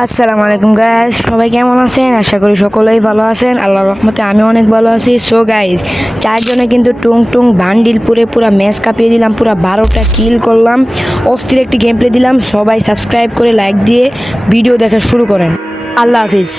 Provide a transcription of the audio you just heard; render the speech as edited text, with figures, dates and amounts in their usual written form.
আসসালামু আলাইকুম গাইস, সবাই কেমন আছেন? আশা করি সকলেই ভালো আছেন। আল্লাহর রহমতে আমি অনেক ভালো আছি। সো গাইস, চারজনে কিন্তু টুং টুং বান্ডিল পুরা ম্যাচ কাঁপিয়ে দিলাম, পুরা 12টা কিল করলাম, অস্থির একটি গেম প্লে দিলাম। সবাই সাবস্ক্রাইব করে লাইক দিয়ে ভিডিও দেখা শুরু করেন। আল্লাহ হাফিজ।